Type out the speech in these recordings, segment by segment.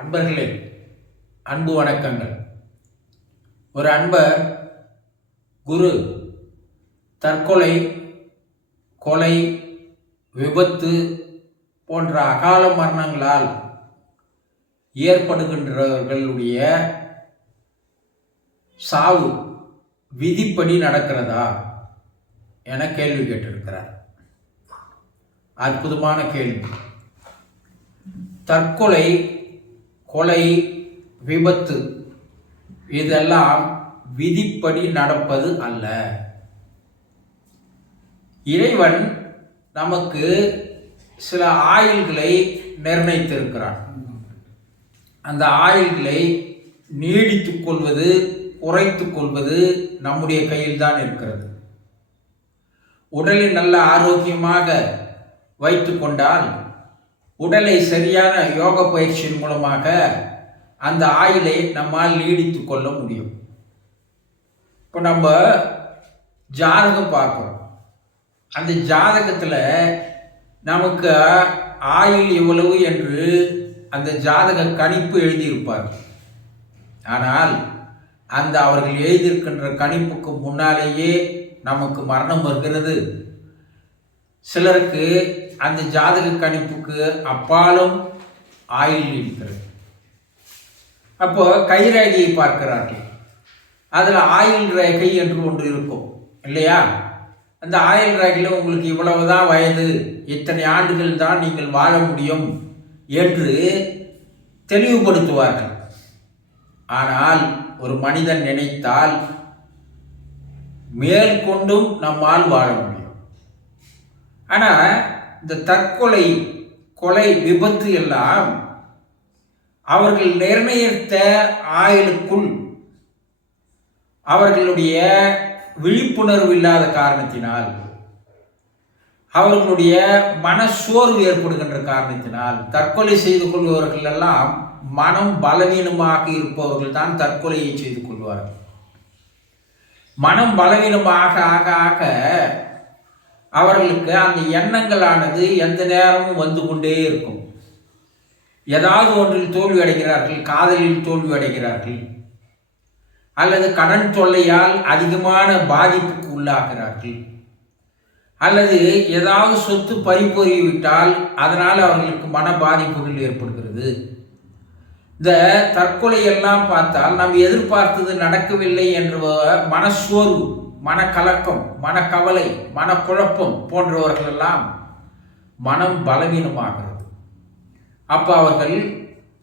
அன்பர்களே அன்பு வணக்கங்கள். ஒரு அன்பர் குரு தற்கொலை கொலை விபத்து போன்ற அகால மரணங்களால் ஏற்படுகின்றவர்களுடைய சாவு விதிப்படி நடக்கிறதா என கேள்வி கேட்டிருக்கிறார். அற்புதமான கேள்வி. தற்கொலை கொலை விபத்து இதெல்லாம் விதிப்படி நடப்பது அல்ல. இறைவன் நமக்கு சில ஆயுள்களை நிர்ணயித்திருக்கிறான். அந்த ஆயுள்களை நீடித்துக் கொள்வது குறைத்து கொள்வது நம்முடைய கையில் தான் இருக்கிறது. உடலை நல்ல ஆரோக்கியமாக வைத்து கொண்டால் உடலை சரியான யோக பயிற்சியின் மூலமாக அந்த ஆயிலை நம்மால் நீடித்து கொள்ள முடியும். இப்போ நம்ம ஜாதகம் பார்க்குறோம். அந்த ஜாதகத்தில் நமக்கு ஆயுள் எவ்வளவு என்று அந்த ஜாதக கணிப்பு எழுதியிருப்பார். ஆனால் அந்த அவர்கள் எழுதியிருக்கின்ற கணிப்புக்கு முன்னாலேயே நமக்கு மரணம் வருகிறது. சிலருக்கு அந்த ஜாதக கணிப்புக்கு அப்பாலும் ஆயுள் இருக்கிறது அப்போ கைரேகையை பார்க்கிறார்கள். அதில் ஆயுள் ரேகை என்று ஒன்று இருக்கும் இல்லையா? அந்த ஆயுள் ரேகையில் உங்களுக்கு இவ்வளவுதான் வயது இத்தனை ஆண்டுகள் தான் நீங்கள் வாழ முடியும் என்று தெளிவுபடுத்துவார்கள். ஆனால் ஒரு மனிதன் நினைத்தால் மேற்கொண்டும் நம்மால் வாழ முடியும். ஆனால் இந்த தற்கொலை கொலை விபத்து எல்லாம் அவர்கள் நிர்ணயித்த ஆயுளுக்குள் அவர்களுடைய விழிப்புணர்வு இல்லாத காரணத்தினால் அவர்களுடைய மனச்சோர்வு ஏற்படுகின்ற காரணத்தினால் தற்கொலை செய்து கொள்பவர்கள் எல்லாம் மனம் பலவீனமாக இருப்பவர்கள் தான் தற்கொலையை செய்து கொள்வார்கள். மனம் பலவீனமாக ஆக ஆக அவர்களுக்கு அந்த எண்ணங்களானது எந்த நேரமும் வந்து கொண்டே இருக்கும். ஏதாவது ஒன்றில் தோல்வி அடைகிறார்கள் காதலில் தோல்வி அடைகிறார்கள் அல்லது கடன் தொல்லையால் அதிகமான பாதிப்புக்கு உள்ளாகிறார்கள் அல்லது ஏதாவது சொத்து பறிபோறிவிட்டால் அதனால் அவர்களுக்கு மன பாதிப்புகள் ஏற்படுகிறது. இந்த தற்கொலை எல்லாம் பார்த்தால் நாம் எதிர்பார்த்தது நடக்கவில்லை என்ற மனசோர்வு மனக்கலக்கம் மனக்கவலை மனக்குழப்பம் போன்றவர்களெல்லாம் மனம் பலவீனமாகிறது. அப்போ அவர்கள்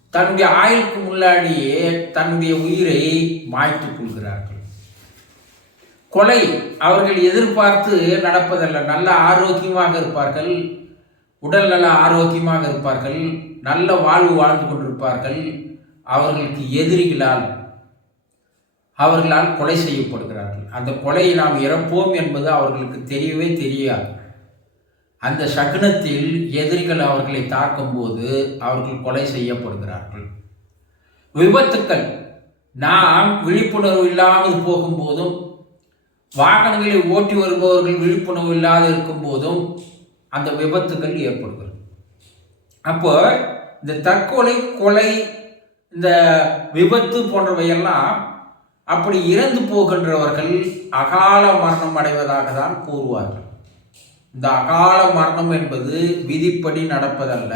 தன்னுடைய ஆயுளுக்கு முன்னாடியே தன்னுடைய உயிரை மாய்த்துக் கொள்கிறார்கள். கொலை அவர்கள் எதிர்பார்த்து நடப்பதல்ல நல்ல ஆரோக்கியமாக இருப்பார்கள் உடல் நல ஆரோக்கியமாக இருப்பார்கள் நல்ல வாழ்வு வாழ்ந்து கொண்டிருப்பார்கள். அவர்களுக்கு எதிரிகளால் அவர்களால் கொலை செய்யப்படுகிறார்கள். அந்த கொலையை நாம் இறப்போம் என்பது அவர்களுக்கு தெரியவே தெரியாது. அந்த சகுனத்தில் எதிரிகள் அவர்களை தாக்கும்போது அவர்கள் கொலை செய்யப்படுகிறார்கள். விபத்துக்கள். நாம் விழிப்புணர்வு இல்லாமல் போகும்போதும் வாகனங்களை ஓட்டி வருபவர்கள் விழிப்புணர்வு இல்லாத இருக்கும் போதும் அந்த விபத்துகள் ஏற்படுகிறது. அப்போ இந்த தற்கொலை கொலை இந்த விபத்து போன்றவையெல்லாம் அப்படி இறந்து போகின்றவர்கள் அகால மரணம் அடைவதாக தான் கூறுவார்கள். இந்த அகால மரணம் என்பது விதிப்படி நடப்பதல்ல.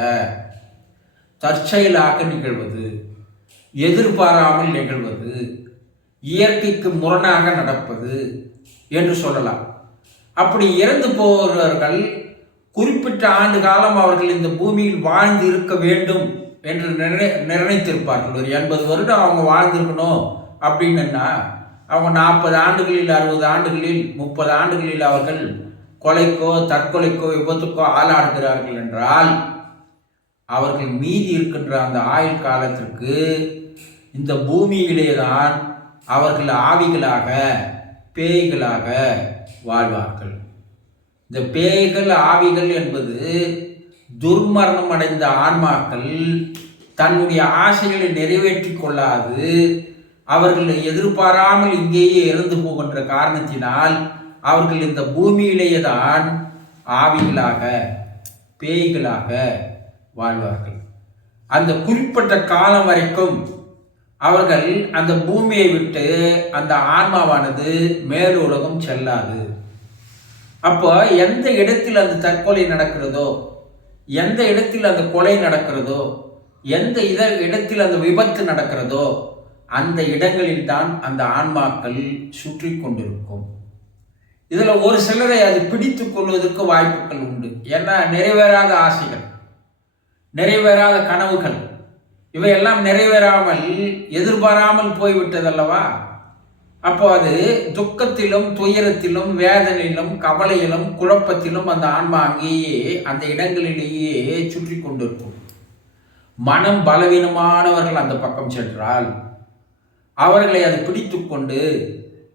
தற்செயலாக நிகழ்வது எதிர்பாராமல் நிகழ்வது இயற்கைக்கு முரணாக நடப்பது என்று சொல்லலாம். அப்படி இறந்து போகிறவர்கள் குறிப்பிட்ட ஆண்டு காலம் அவர்கள் இந்த பூமியில் வாழ்ந்து இருக்க வேண்டும் என்று நிர்ணய நிர்ணயித்திருப்பார்கள். ஒரு எண்பது வருடம் அவங்க வாழ்ந்திருக்கணும். அப்படின்னா அவங்க நாற்பது ஆண்டுகளில் அறுபது ஆண்டுகளில் முப்பது ஆண்டுகளில் அவர்கள் கொலைக்கோ தற்கொலைக்கோ விபத்துக்கோ ஆளாடுகிறார்கள் என்றால் அவர்கள் மீதி இருக்கின்ற அந்த ஆயுள் காலத்திற்கு இந்த பூமியிலே தான் அவர்கள் ஆவிகளாக பேய்களாக வாழ்வார்கள். இந்த பேய்கள் ஆவிகள் என்பது துர்மரணம் அடைந்த ஆன்மாக்கள் தன்னுடைய ஆசைகளை நிறைவேற்றி கொள்ளாது அவர்கள் எதிர்பாராமல் இங்கேயே இறந்து போகின்ற காரணத்தினால் அவர்கள் இந்த பூமியிலேயே தான் ஆவிகளாக பேய்களாக வாழ்வார்கள். அந்த குறிப்பிட்ட காலம் வரைக்கும் அவர்கள் அந்த பூமியை விட்டு அந்த ஆன்மாவானது மேலுலகம் செல்லாது. அப்போ எந்த இடத்தில் அந்த தற்கொலை நடக்கிறதோ எந்த இடத்தில் அந்த கொலை நடக்கிறதோ எந்த இத இடத்தில் அந்த விபத்து நடக்கிறதோ அந்த இடங்களில் தான் அந்த ஆன்மாக்கள் சுற்றி கொண்டிருக்கும். இதில் ஒரு சிலரை அது பிடித்து கொள்வதற்கு வாய்ப்புகள் உண்டு. ஏன்னா நிறைவேறாத ஆசைகள் நிறைவேறாத கனவுகள் இவையெல்லாம் நிறைவேறாமல் எதிர்பாராமல் போய்விட்டதல்லவா? அப்போ அது துக்கத்திலும் துயரத்திலும் வேதனையிலும் கவலையிலும் குழப்பத்திலும் அந்த ஆன்மா அங்கேயே அந்த இடங்களிலேயே சுற்றி கொண்டிருக்கும். மனம் பலவீனமானவர்கள் அந்த பக்கம் சென்றால் அவர்களை அது பிடித்து கொண்டு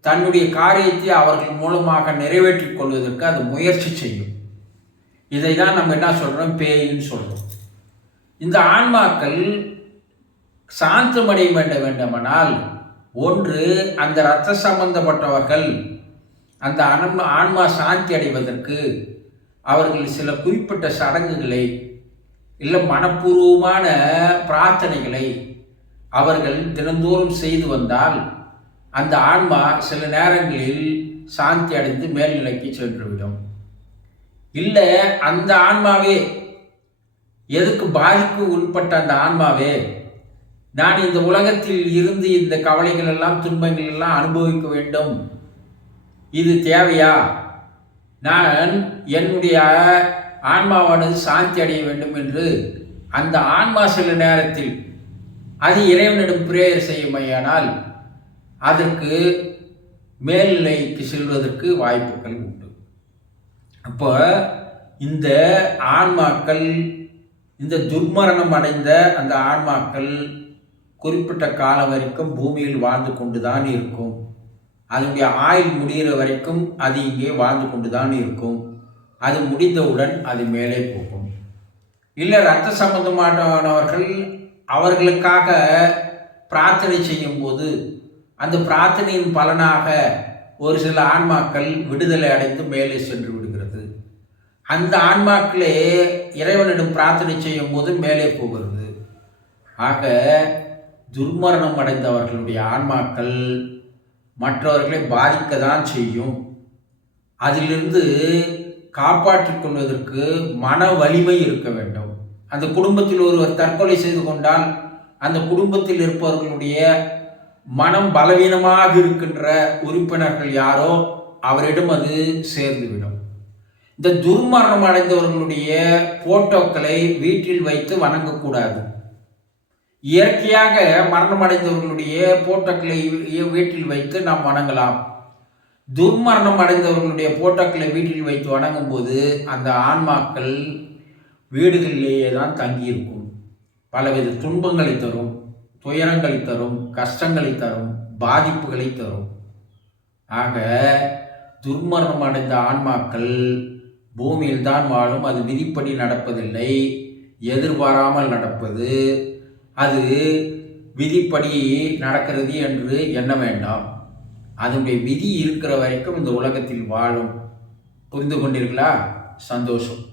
தன்னுடைய காரியத்தை அவர்கள் மூலமாக நிறைவேற்றிக் கொள்வதற்கு அது முயற்சி செய்யும். இதை தான் நம்ம என்ன சொல்கிறோம் பேயின்னு சொல்கிறோம் இந்த ஆன்மாக்கள் சாந்தமடைய வேண்ட வேண்டுமானால் ஒன்று அந்த இரத்த சம்பந்தப்பட்டவர்கள் அந்த ஆன்மா ஆன்மா சாந்தி அடைவதற்கு அவர்கள் சில குறிப்பிட்ட சடங்குகளை இல்லை மனப்பூர்வமான பிரார்த்தனைகளை அவர்கள் தினந்தோறும் செய்து வந்தால் அந்த ஆன்மா சில நேரங்களில் சாந்தி அடைந்து மேல்நிலைக்கு சென்றுவிடும். இல்லை அந்த ஆன்மாவே எதுக்கு பாதிப்பு உட்பட்ட அந்த ஆன்மாவே? நான் இந்த உலகத்தில் இருந்து இந்த கவலைகள் எல்லாம் துன்பங்கள் எல்லாம் அனுபவிக்க வேண்டும். இது தேவையா? நான் என்னுடைய ஆன்மாவானது சாந்தி அடைய வேண்டும் என்று அந்த ஆன்மா சில நேரத்தில் அது இறைவனிடம் பிரேயர் செய்யுமையானால் அதற்கு மேல்நிலைக்கு செல்வதற்கு வாய்ப்புகள் உண்டு. அப்போ இந்த ஆன்மாக்கள் இந்த துர்மரணம் அடைந்த அந்த ஆன்மாக்கள் குறிப்பிட்ட காலம் வரைக்கும் பூமியில் வாழ்ந்து கொண்டு தான் இருக்கும். அதனுடைய ஆயுள் முடிகிற வரைக்கும் அது இங்கே வாழ்ந்து கொண்டு தான் இருக்கும். அது முடிந்தவுடன் அது மேலே போகும். இல்லை ரத்த சம்பந்தமானவர்கள் அவர்களுக்காக பிரார்த்தனை செய்யும்போது அந்த பிரார்த்தனையின் பலனாக ஒரு சில ஆன்மாக்கள் விடுதலை அடைந்து மேலே சென்று விடுகிறது. அந்த ஆன்மாக்களே இறைவனிடம் பிரார்த்தனை செய்யும் போது மேலே போகிறது. ஆக துர்மரணம் அடைந்தவர்களுடைய ஆன்மாக்கள் மற்றவர்களை பாதிக்க தான் செய்யும். அதிலிருந்து காப்பாற்றிக் கொள்வதற்கு மன வலிமை இருக்க வேண்டும். அந்த குடும்பத்தில் ஒருவர் தற்கொலை செய்து கொண்டால் அந்த குடும்பத்தில் இருப்பவர்களுடைய மனம் பலவீனமாக இருக்கின்ற உறுப்பினர்கள் யாரோ அவரிடம் அது சேர்ந்துவிடும். இந்த துர்மரணம் அடைந்தவர்களுடைய போட்டோக்களை வீட்டில் வைத்து வணங்கக்கூடாது. இயற்கையாக மரணம் அடைந்தவர்களுடைய போட்டோக்களை வீட்டில் வைத்து நாம் வணங்கலாம். துர்மரணம் அடைந்தவர்களுடைய போட்டோக்களை வீட்டில் வைத்து வணங்கும் போது அந்த ஆன்மாக்கள் வீடுகளிலேயே தான் தங்கியிருக்கும். பலவித துன்பங்களை தரும் துயரங்களை தரும் கஷ்டங்களை தரும் பாதிப்புகளை தரும். ஆக துர்மரணம் அடைந்த ஆன்மாக்கள் பூமியில் தான் வாழும். அது விதிப்படி நடப்பதில்லை. எதிர்பாராமல் நடப்பது. அது விதிப்படி நடக்கிறது என்று எண்ண வேண்டாம். அதனுடைய விதி இருக்கிற வரைக்கும் இந்த உலகத்தில் வாழும். புரிந்து கொண்டீர்களா? சந்தோஷம்.